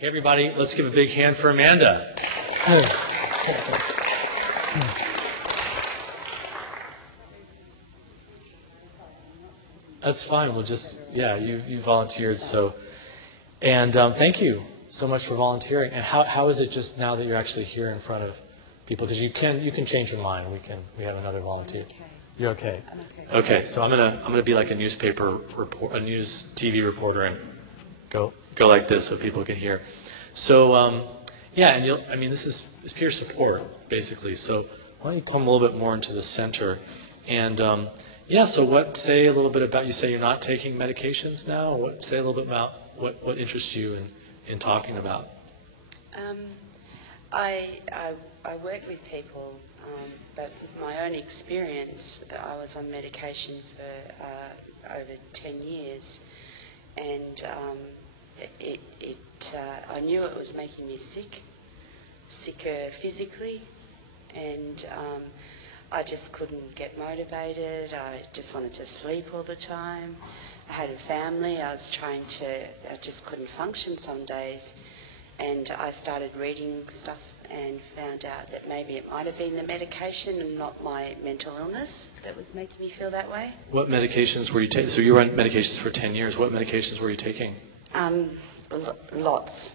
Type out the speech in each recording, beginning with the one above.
Hey everybody, let's give a big hand for Amanda. That's fine. We'll just, yeah, you volunteered, so. And thank you so much for volunteering. And how is it just now that you're actually here in front of people? Because you can change your mind. We have another volunteer. Okay. You're okay? I'm okay. Okay, so I'm gonna be like a newspaper report, a news TV reporter, and go like this so people can hear. So yeah, and this is peer support basically. So why don't you come a little bit more into the center? And yeah, so say a little bit about, you say you're not taking medications now. Say a little bit about what interests you in talking about. I work with people, but with my own experience, I was on medication for over 10 years, and I knew it was making me sicker physically, and I just couldn't get motivated. I just wanted to sleep all the time. I had a family. I just couldn't function some days. And I started reading stuff and found out that maybe it might have been the medication and not my mental illness that was making me feel that way. What medications were you taking? So you were on medications for 10 years. What medications were you taking? Lots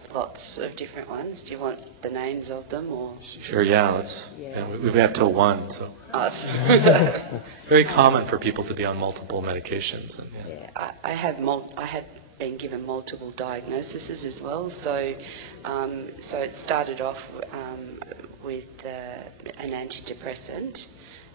of different ones. Do you want the names of them, or? Sure, yeah. We have till 1, so. It's very common for people to be on multiple medications. And, yeah, I had been given multiple diagnoses as well. So it started off with an antidepressant.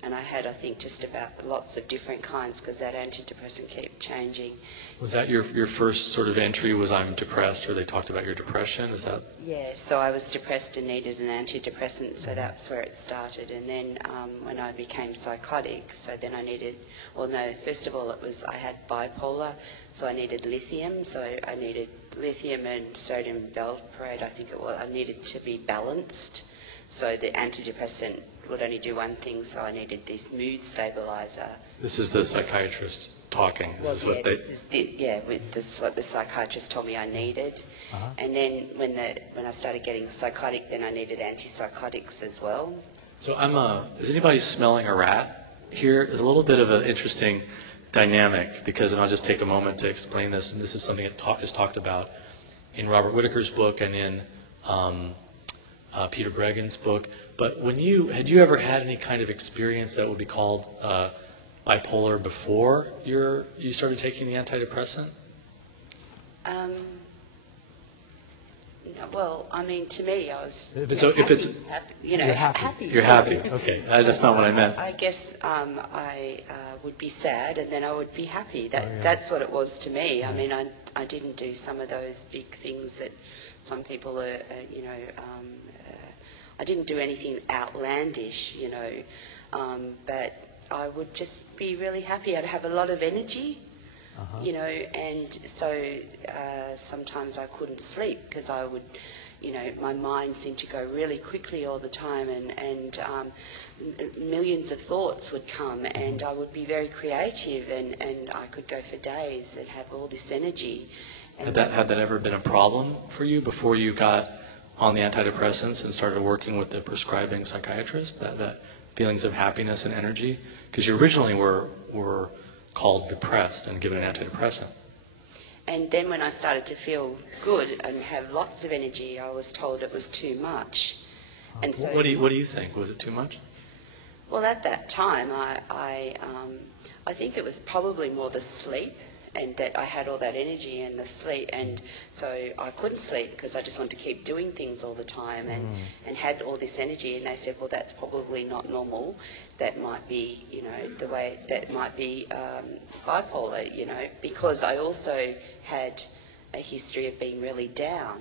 And I had, I think, just about lots of different kinds because that antidepressant kept changing. Was that your first sort of entry, was I'm depressed, or they talked about your depression? Is that? Yeah, so I was depressed and needed an antidepressant, so that's where it started. And then when I became psychotic, so then I needed, first of all I had bipolar, so I needed lithium. So I needed lithium and sodium valproate, I think it was. I needed to be balanced. So the antidepressant would only do one thing, so I needed this mood stabilizer. This is the psychiatrist talking. This is what the psychiatrist told me I needed. Uh-huh. And then when I started getting psychotic, then I needed antipsychotics as well. So is anybody smelling a rat here? There's a little bit of an interesting dynamic, because, and I'll just take a moment to explain this, and this is something that is talked about in Robert Whitaker's book and in Peter Bregan's book. But had you ever had any kind of experience that would be called bipolar before you started taking the antidepressant? No, well, I mean, to me, I was happy. You're happy. Happy. You're happy. Okay, that's not what I meant. I guess I would be sad and then I would be happy. That's what it was to me. I mean, I didn't do some of those big things that some people are, I didn't do anything outlandish, but I would just be really happy. I'd have a lot of energy, and so sometimes I couldn't sleep because I would, my mind seemed to go really quickly all the time, and millions of thoughts would come, and I would be very creative, and I could go for days and have all this energy. Had that ever been a problem for you before you got on the antidepressants and started working with the prescribing psychiatrist, that feelings of happiness and energy? Because you originally were called depressed and given an antidepressant. And then when I started to feel good and have lots of energy, I was told it was too much. And so, what do you think? Was it too much? Well, at that time, I think it was probably more the sleep, and that I had all that energy and the sleep, and so I couldn't sleep because I just wanted to keep doing things all the time, and had all this energy. And they said, well, that's probably not normal. That might be, the way that might be bipolar, because I also had a history of being really down.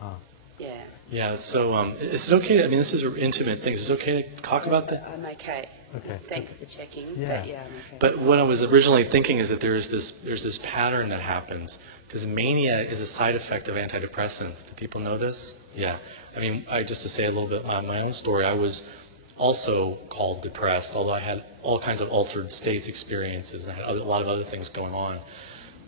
Huh. Yeah. Yeah. So is it okay? I mean, this is an intimate thing. Is it okay to talk about that? I'm okay. Okay. Thanks for checking. Yeah. But yeah, I'm okay. But what I was originally thinking is that there's this pattern that happens, because mania is a side effect of antidepressants. Do people know this? Yeah. I mean, just to say a little bit my own story, I was also called depressed, although I had all kinds of altered states experiences and I had a lot of other things going on.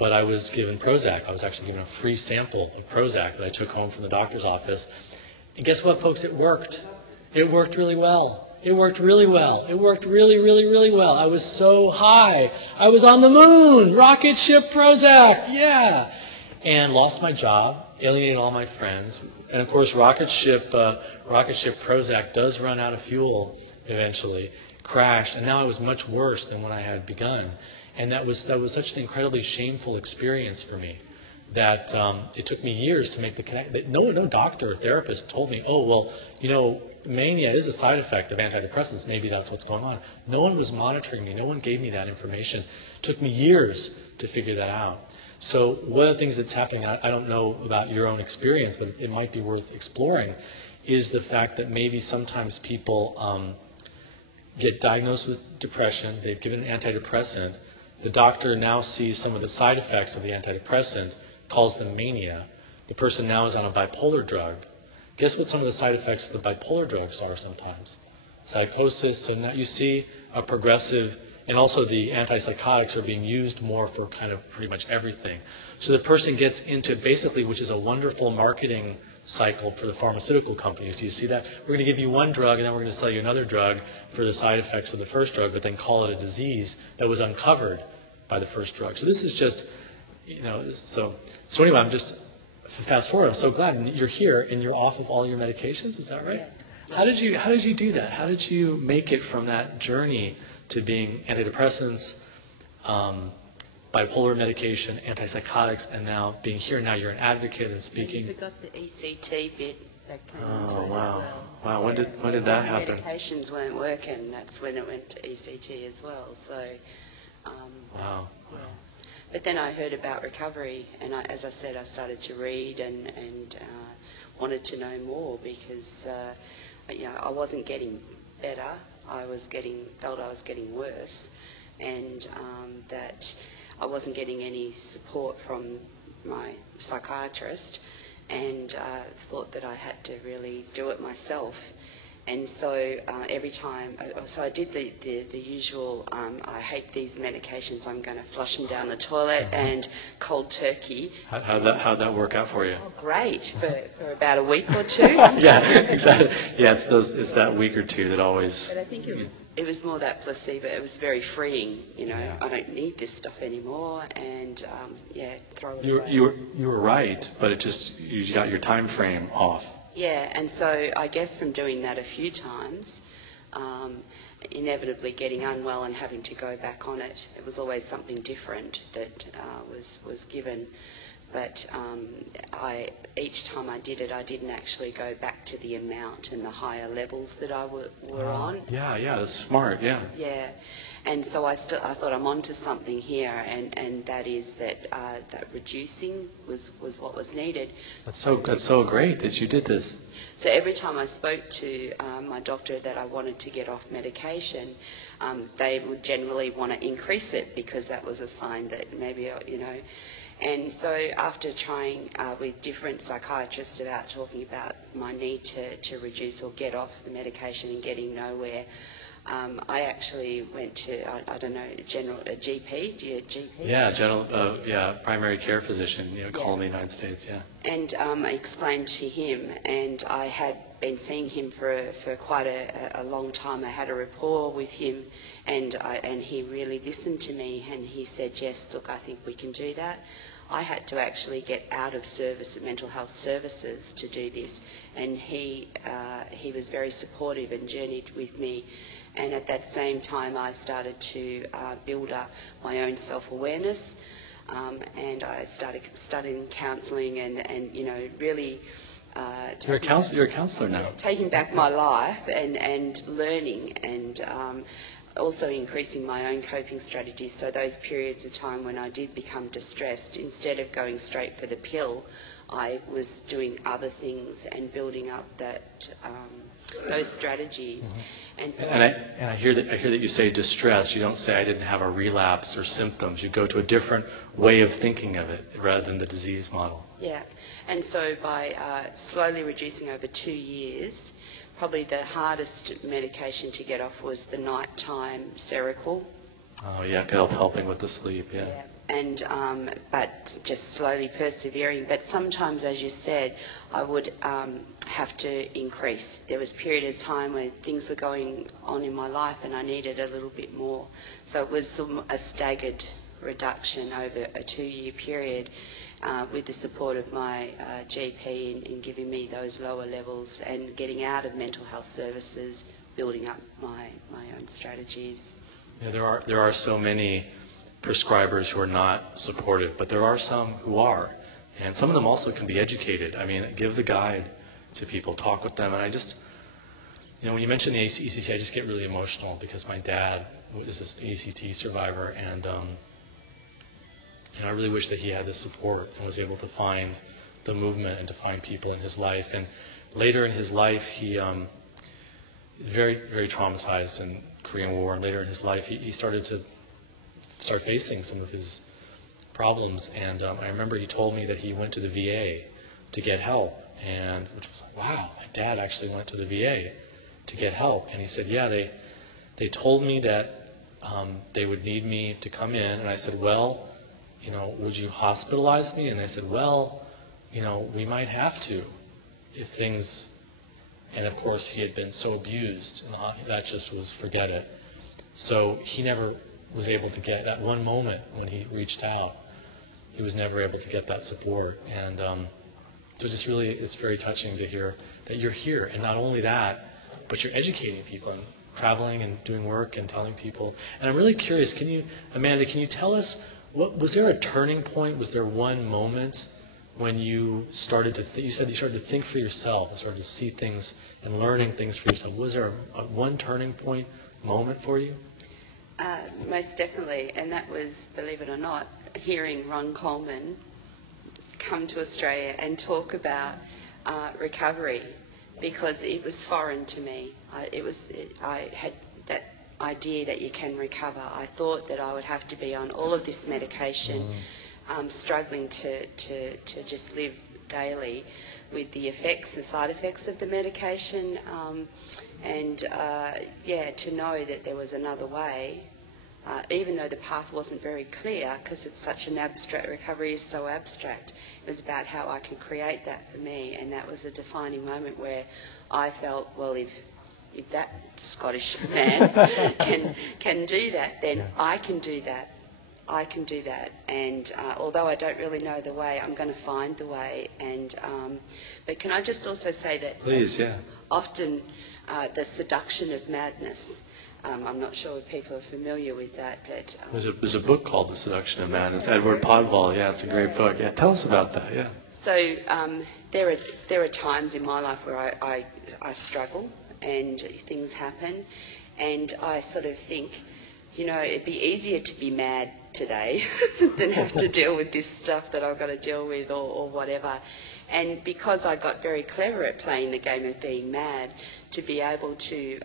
but I was given Prozac. I was actually given a free sample of Prozac that I took home from the doctor's office. And guess what, folks? It worked. It worked really well. It worked really well. It worked really, really, really well. I was so high. I was on the moon. Rocket ship Prozac. Yeah. And lost my job, alienated all my friends. And of course, rocket ship Prozac does run out of fuel eventually. Crashed, and now I was much worse than when I had begun. And that was such an incredibly shameful experience for me that it took me years to make the connection. No doctor or therapist told me, oh, well, mania is a side effect of antidepressants. Maybe that's what's going on. No one was monitoring me. No one gave me that information. It took me years to figure that out. So one of the things that's happening, I don't know about your own experience, but it might be worth exploring, is the fact that maybe sometimes people get diagnosed with depression. They've given an antidepressant. The doctor now sees some of the side effects of the antidepressant, calls them mania. The person now is on a bipolar drug. Guess what some of the side effects of the bipolar drugs are sometimes? Psychosis. So now you see a progressive, and also the antipsychotics are being used more for kind of pretty much everything. So the person gets into basically, which is a wonderful marketing cycle for the pharmaceutical companies. Do you see that? We're going to give you one drug, and then we're going to sell you another drug for the side effects of the first drug, but then call it a disease that was uncovered by the first drug. So this is just, so anyway, I'm just, fast forward, I'm so glad you're here and you're off of all your medications. Is that right? Yeah. How did you do that? How did you make it from that journey to being antidepressants, bipolar medication, antipsychotics, and now being here? Now you're an advocate and speaking. You forgot the ECT bit that came wow. as well. Wow, when did that happen? Medications weren't working. That's when it went to ECT as well. So, wow. Yeah. But then I heard about recovery, and as I said, I started to read and wanted to know more because I wasn't getting better. Felt I was getting worse, and that I wasn't getting any support from my psychiatrist, and thought that I had to really do it myself. And so every time, so I did the usual, I hate these medications, I'm going to flush them down the toilet, and cold turkey. How'd that work out for you? Oh, great, for about a week or two. Yeah, exactly. Yeah, it's that week or two that always... But I think it was more that placebo. It was very freeing, Yeah. I don't need this stuff anymore, and throw it away. You were right, but you got your time frame off. Yeah, and so I guess from doing that a few times, inevitably getting unwell and having to go back on it, it was always something different that was given. But each time I did it, I didn't actually go back to the amount and the higher levels that I were on. Yeah, that's smart, yeah. Yeah, and so I thought I'm onto something here, and that is that reducing was what was needed. That's so great that you did this. So every time I spoke to my doctor that I wanted to get off medication, they would generally want to increase it because that was a sign that maybe, And so after trying with different psychiatrists about talking about my need to reduce or get off the medication and getting nowhere, I actually went to, a GP. Do you have a GP? Yeah, primary care physician, call in the United States, yeah. And I explained to him, and I had been seeing him for quite a long time. I had a rapport with him, and he really listened to me, and he said, yes, look, I think we can do that. I had to actually get out of service at mental health services to do this, and he was very supportive and journeyed with me. And at that same time, I started to build up my own self-awareness, and I started studying counselling and really... You're a counsellor now. Taking back my life and learning and also increasing my own coping strategies. So those periods of time when I did become distressed, instead of going straight for the pill, I was doing other things and building up those strategies. Mm-hmm. And I hear that you say distress. You don't say I didn't have a relapse or symptoms. You go to a different way of thinking of it rather than the disease model. Yeah, and so by slowly reducing over 2 years, probably the hardest medication to get off was the nighttime Seroquel. Oh yeah, helping with the sleep. Yeah. and but just slowly persevering. But sometimes, as you said, I would have to increase. There was a period of time where things were going on in my life and I needed a little bit more. So it was a staggered reduction over a 2-year period with the support of my GP in giving me those lower levels and getting out of mental health services, building up my own strategies. Yeah, there are so many prescribers who are not supportive, but there are some who are, and some of them also can be educated. I mean, give the guide to people, talk with them, and I just, when you mention the ECT, I just get really emotional because my dad is this ECT survivor, and I really wish that he had the support and was able to find the movement and to find people in his life. And later in his life, he very, very traumatized in Korean War, and later in his life, he started facing some of his problems. And I remember he told me that he went to the VA to get help, and which was like, wow, my dad actually went to the VA to get help. And he said, yeah, they told me that they would need me to come in, and I said, well, would you hospitalize me? And they said, well, we might have to if things. And of course, he had been so abused, and that just was forget it. So he never was able to get that one moment when he reached out. He was never able to get that support. And so just really, it's very touching to hear that you're here. And not only that, but you're educating people and traveling and doing work and telling people. And I'm really curious, Amanda, can you tell us, was there a turning point? Was there one moment when you started to you said you started to think for yourself and started to see things and learning things for yourself? Was there one turning point moment for you? Most definitely, and that was, believe it or not, hearing Ron Coleman come to Australia and talk about recovery, because it was foreign to me. I had that idea that you can recover. I thought that I would have to be on all of this medication, struggling to just live daily with the side effects of the medication, to know that there was another way, even though the path wasn't very clear, because it's such an abstract, recovery is so abstract. It was about how I can create that for me, and that was a defining moment where I felt, well, if that Scottish man can do that, then I can do that. I can do that, and although I don't really know the way, I'm going to find the way. And but can I just also say that, please, often the seduction of madness. I'm not sure if people are familiar with that, but there's a book called The Seduction of Madness. Edward Podvall, it's a great book. Yeah, tell us about that. Yeah. So there are times in my life where I struggle and things happen, and I sort of think, it'd be easier to be mad today than have to deal with this stuff that I've got to deal with or whatever. And because I got very clever at playing the game of being mad, to be able to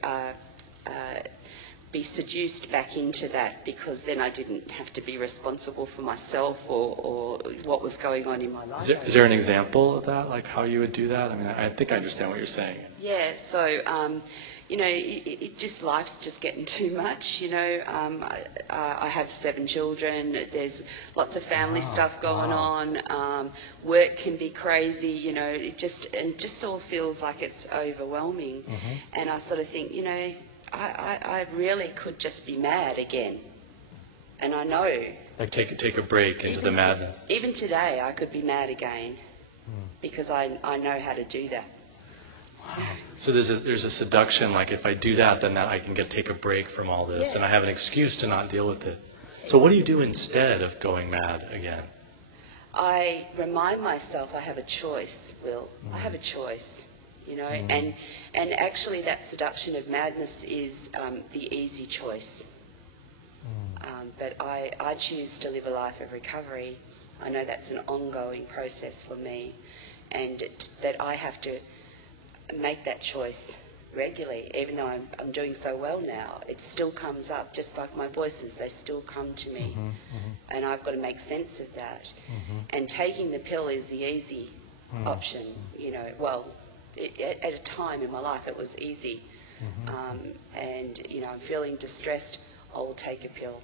be seduced back into that, because then I didn't have to be responsible for myself or what was going on in my life. Is there an example of that, like how you would do that? I mean, I think I understand what you're saying. Yeah, so life's just getting too much. I have 7 children. There's lots of family stuff going on. Work can be crazy. It just all feels like it's overwhelming. And I sort of think, I really could just be mad again. And I know. Like take a break into the madness. Even today, I could be mad again because I know how to do that. Wow. So there's a seduction, like if I do that, then I can take a break from all this, and I have an excuse to not deal with it. So what do you do instead of going mad again? I remind myself I have a choice, Will. I have a choice, and actually that seduction of madness is the easy choice. But I choose to live a life of recovery. I know that's an ongoing process for me, and that I have to make that choice regularly. Even though I'm doing so well now, it still comes up, just like my voices, they still come to me. And I've got to make sense of that. And taking the pill is the easy option. At a time in my life it was easy. And I'm feeling distressed, I will take a pill.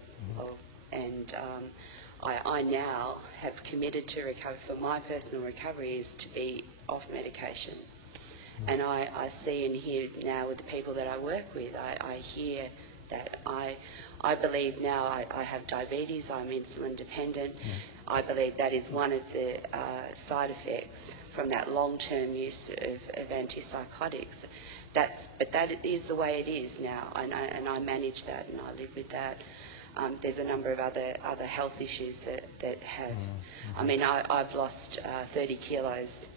I now have committed to recover, for my personal recovery, is to be off medication. And I see and hear now with the people that I work with, I hear that I believe now I have diabetes, I'm insulin dependent. I believe that is one of the side effects from that long-term use of antipsychotics. But that is the way it is now, and I manage that and I live with that. There's a number of other health issues that have. I mean, I've lost 30 kilos.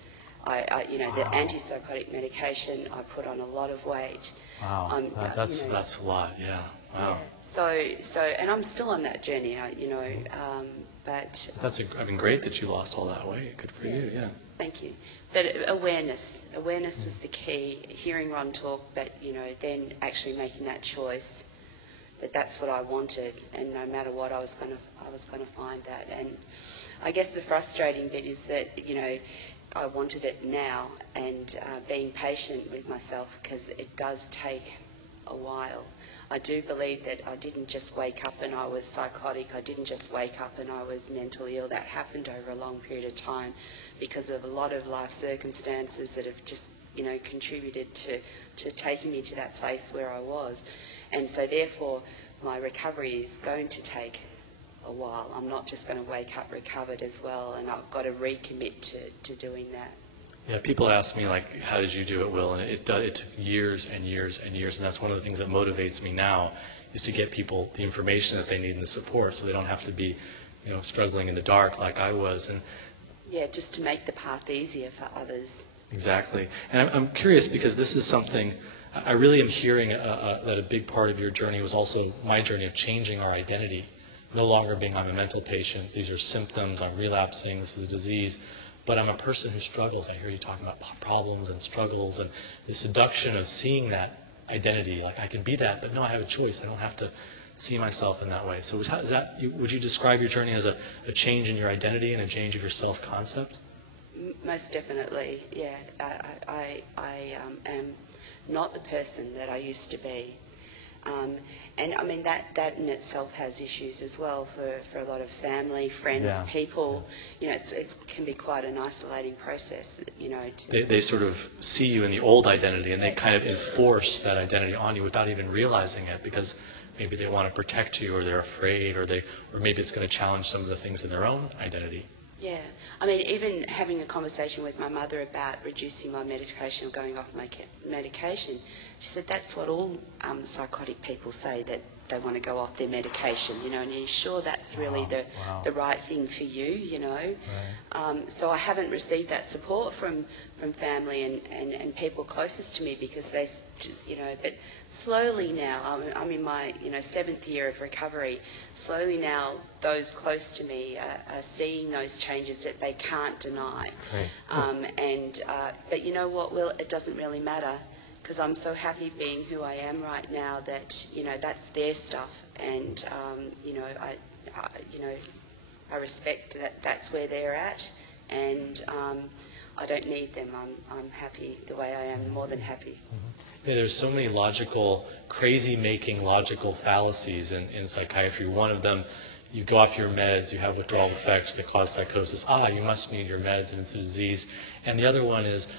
The antipsychotic medication, I put on a lot of weight. Wow, that's a lot. Yeah. Wow. Yeah. So, and I'm still on that journey. But that's great that you lost all that weight. Good for you. Yeah. Thank you. But awareness was the key. Hearing Ron talk, but then actually making that choice. That's what I wanted, and no matter what, I was going to find that. And I guess the frustrating bit is that I wanted it now, and being patient with myself, because it does take a while. I do believe that I didn't just wake up and I was psychotic. I didn't just wake up and I was mentally ill. That happened over a long period of time because of a lot of life circumstances that have just contributed to taking me to that place where I was. And so therefore my recovery is going to take a while. I'm not just going to wake up recovered as well, and I've got to recommit to doing that. Yeah, people ask me, like, how did you do it, Will? And it took years and years and years, and that's one of the things that motivates me now, is to get people the information that they need and the support, so they don't have to be, struggling in the dark like I was. And yeah, just to make the path easier for others. Exactly. And I'm curious, because this is something I really am hearing that a big part of your journey was also my journey of changing our identity. No longer being, I'm a mental patient, these are symptoms, I'm relapsing, this is a disease, but I'm a person who struggles. I hear you talking about problems and struggles, and the seduction of seeing that identity, like I can be that, but no, I have a choice. I don't have to see myself in that way. So would you describe your journey as a change in your identity and a change of your self-concept? Most definitely, yeah. I am not the person that I used to be. And I mean, that in itself has issues as well for a lot of family, friends, people. It can be quite an isolating process, They sort of see you in the old identity, and they kind of enforce that identity on you without even realizing it, because maybe they want to protect you, or they're afraid, or maybe it's going to challenge some of the things in their own identity. Yeah. I mean, even having a conversation with my mother about reducing my medication or going off my medication, she said that's what all psychotic people say, that they want to go off their medication, and are you sure that's really the right thing for you, Right. So I haven't received that support from family and people closest to me, because they, but slowly now, I'm in my, 7th year of recovery, slowly now those close to me are seeing those changes that they can't deny. Right. But you know what, Will, it doesn't really matter, because I'm so happy being who I am right now that, that's their stuff. And, I respect that that's where they're at. And I don't need them. I'm happy the way I am, more than happy. Yeah, there's so many crazy-making logical fallacies in psychiatry. One of them, you go off your meds, you have withdrawal effects that cause psychosis. You must need your meds and it's a disease. And the other one is,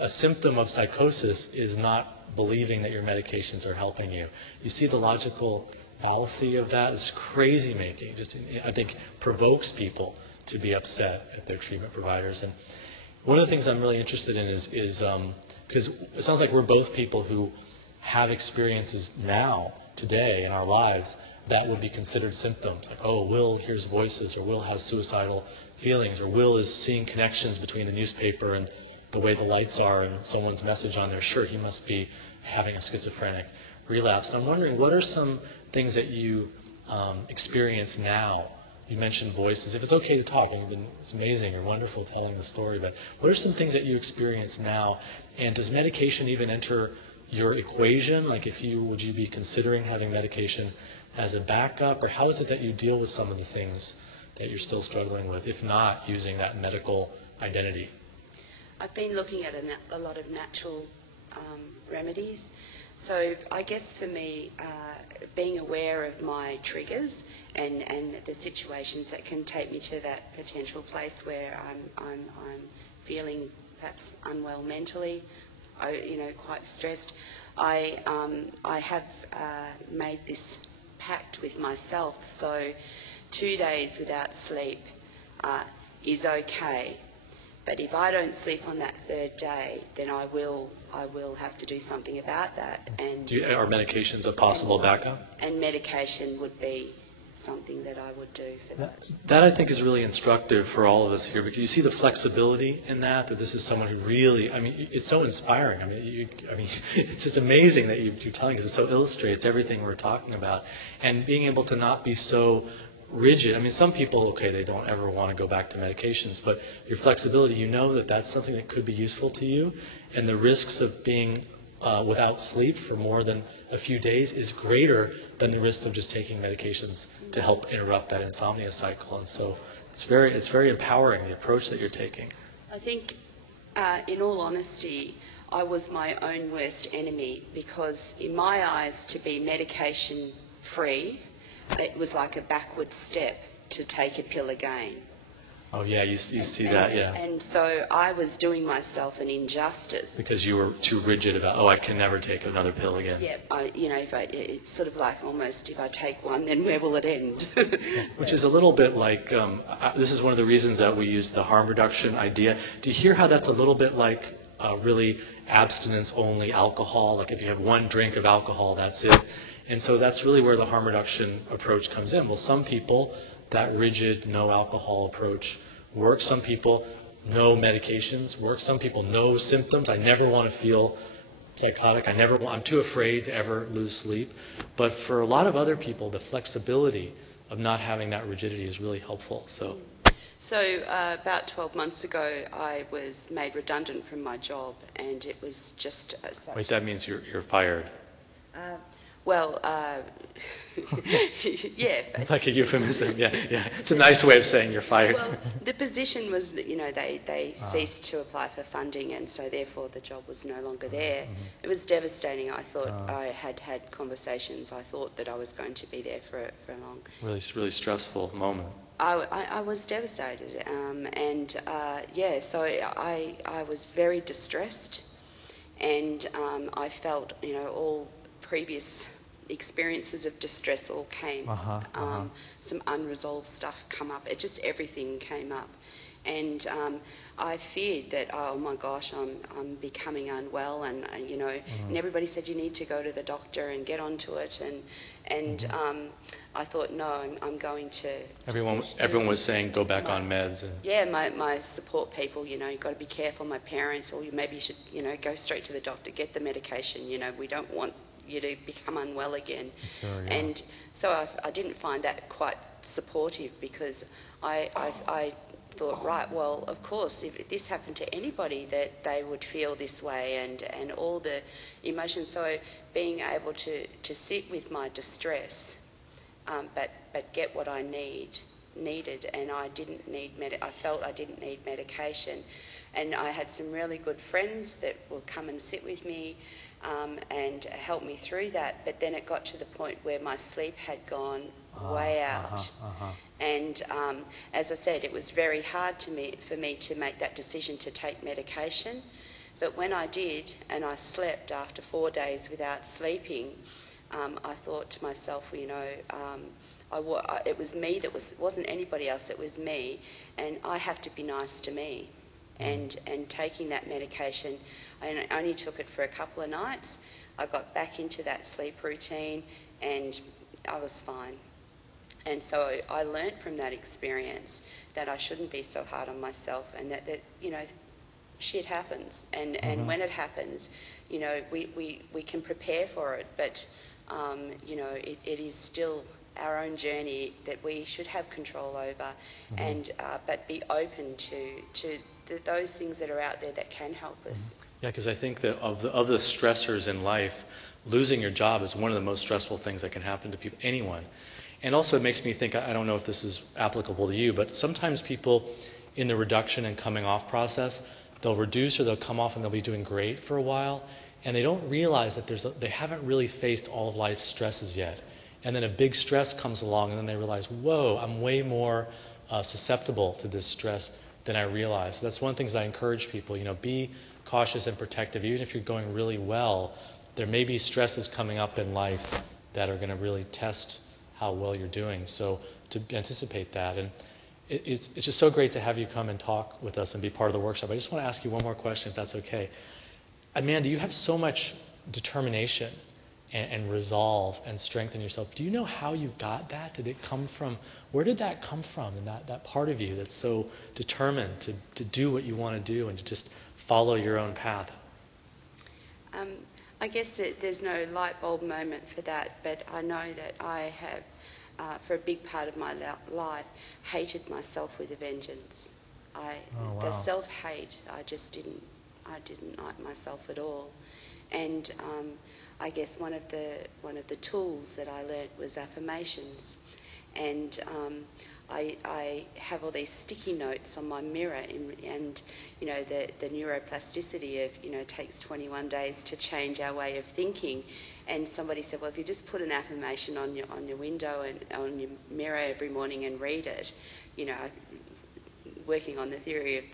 a symptom of psychosis is not believing that your medications are helping you. You see the logical fallacy of that is crazy making. I think provokes people to be upset at their treatment providers. And one of the things I'm really interested in is because it sounds like we're both people who have experiences now, today, in our lives, that would be considered symptoms. Like, Will hears voices, or Will has suicidal feelings, or Will is seeing connections between the newspaper and the way the lights are and someone's message on their shirt. He must be having a schizophrenic relapse. And I'm wondering, what are some things that you experience now? You mentioned voices. If it's okay to talk, it's amazing. You're wonderful telling the story. But what are some things that you experience now? And does medication even enter your equation? Like, would you be considering having medication as a backup? Or how is it that you deal with some of the things that you're still struggling with, if not using that medical identity? I've been looking at a lot of natural remedies. So I guess for me, being aware of my triggers and the situations that can take me to that potential place where I'm feeling perhaps unwell mentally, quite stressed. I have made this pact with myself. So 2 days without sleep is okay. But if I don't sleep on that third day, then I will have to do something about that. And are medications a possible backup? And medication would be something that I would do for that. That I think is really instructive for all of us here, because you see the flexibility in that this is someone who really, it's so inspiring. It's just amazing that you're telling us. It so illustrates everything we're talking about. And being able to not be so rigid. Some people, they don't ever want to go back to medications, but your flexibility, that's something that could be useful to you, and the risks of being without sleep for more than a few days is greater than the risks of just taking medications to help interrupt that insomnia cycle. And so it's very empowering, the approach that you're taking. I think, in all honesty, I was my own worst enemy, because in my eyes, to be medication free, it was like a backward step to take a pill again. Oh yeah, you see that, yeah. And so I was doing myself an injustice. Because you were too rigid about, I can never take another pill again. Yeah, it's sort of like almost, if I take one, then where will it end? Which is a little bit like, this is one of the reasons that we use the harm reduction idea. Do you hear how that's a little bit like really abstinence-only alcohol? Like if you have one drink of alcohol, that's it. And so that's really where the harm reduction approach comes in. Well, some people, that rigid, no alcohol approach works. Some people, no medications work. Some people, no symptoms. I never want to feel psychotic. I'm too afraid to ever lose sleep. But for a lot of other people, the flexibility of not having that rigidity is really helpful. So about 12 months ago, I was made redundant from my job, and it was just such... Wait, that means you're fired. Yeah. It's like a euphemism, yeah. It's a nice way of saying you're fired. Well, the position was that, they ceased to apply for funding, and so therefore the job was no longer there. Mm-hmm. It was devastating. I thought I had conversations. I thought that I was going to be there for a long... Really stressful moment. I was devastated. So I was very distressed, and I felt, all previous experiences of distress all came. Some unresolved stuff come up. Everything came up, and I feared that, oh my gosh, I'm becoming unwell, and and everybody said you need to go to the doctor and get onto it, and I thought, no, I'm going to. Everyone was saying go back on meds. And my support people, you've got to be careful. My parents, or maybe you should, go straight to the doctor, get the medication. We don't want you to become unwell again. Sure, yeah. And so I didn't find that quite supportive, because I thought, right, well, of course, if this happened to anybody, that they would feel this way, and all the emotions. So being able to sit with my distress, but get what I needed, and I didn't need I felt I didn't need medication, and I had some really good friends that would come and sit with me and help me through that. But then it got to the point where my sleep had gone way out. And as I said, it was very hard for me to make that decision to take medication. But when I did, and I slept after 4 days without sleeping, I thought to myself, it was me wasn't anybody else, it was me, and I have to be nice to me. And taking that medication, I only took it for a couple of nights. I got back into that sleep routine, and I was fine. And so I learnt from that experience that I shouldn't be so hard on myself, and that shit happens. And when it happens, we can prepare for it, but it is still our own journey that we should have control over, and but be open to those things that are out there that can help us. Yeah, because I think that of the stressors in life, losing your job is one of the most stressful things that can happen to people, anyone. And also it makes me think, I don't know if this is applicable to you, but sometimes people in the reduction and coming off process, they'll reduce or they'll come off and they'll be doing great for a while, and they don't realize that they haven't really faced all of life's stresses yet. And then a big stress comes along, and then they realize, whoa, I'm way more susceptible to this stress than I realized. So that's one of the things I encourage people, be cautious and protective. Even if you're going really well, there may be stresses coming up in life that are going to really test how well you're doing. So to anticipate that. And it's just so great to have you come and talk with us and be part of the workshop. I just want to ask you one more question, if that's okay. Amanda, you have so much determination and resolve and strength in yourself. Do you know how you got that? Did it come from, where did that come from, and that part of you that's so determined to do what you want to do and to just follow your own path? I guess that there's no light bulb moment for that, but I know that I have, for a big part of my life, hated myself with a vengeance. The self-hate, I didn't like myself at all. And I guess one of the tools that I learnt was affirmations, and I have all these sticky notes on my mirror, and the neuroplasticity of takes 21 days to change our way of thinking. And somebody said, well, if you just put an affirmation on your window and on your mirror every morning and read it, working on the theory of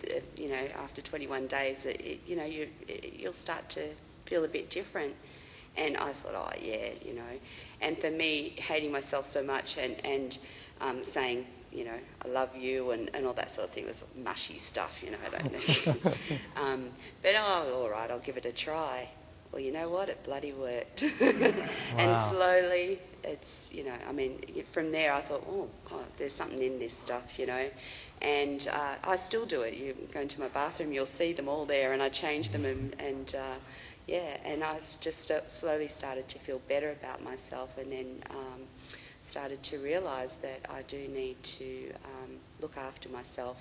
after 21 days, you'll start to feel a bit different. And I thought, and for me, hating myself so much and saying, I love you and all that sort of thing was mushy stuff, I don't know. But all right, I'll give it a try. Well, you know what? It bloody worked. And slowly, it's, from there I thought, oh, God, there's something in this stuff, And I still do it. You go into my bathroom, you'll see them all there, and I change them and I just slowly started to feel better about myself, and then started to realise that I do need to look after myself.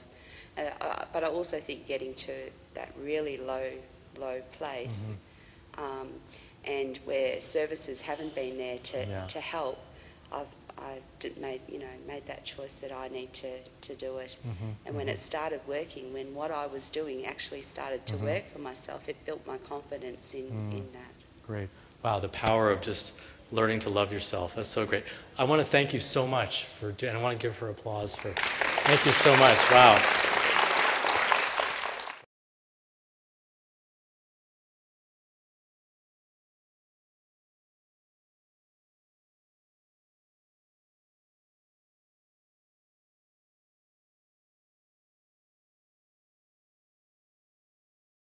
But I also think getting to that really low place, and where services haven't been there to help, I've made that choice that I need to do it. And when it started working, when what I was doing actually started to work for myself, it built my confidence in that. Great. Wow, the power of just learning to love yourself. That's so great. I want to thank you so much and I want to give her applause thank you so much. Wow.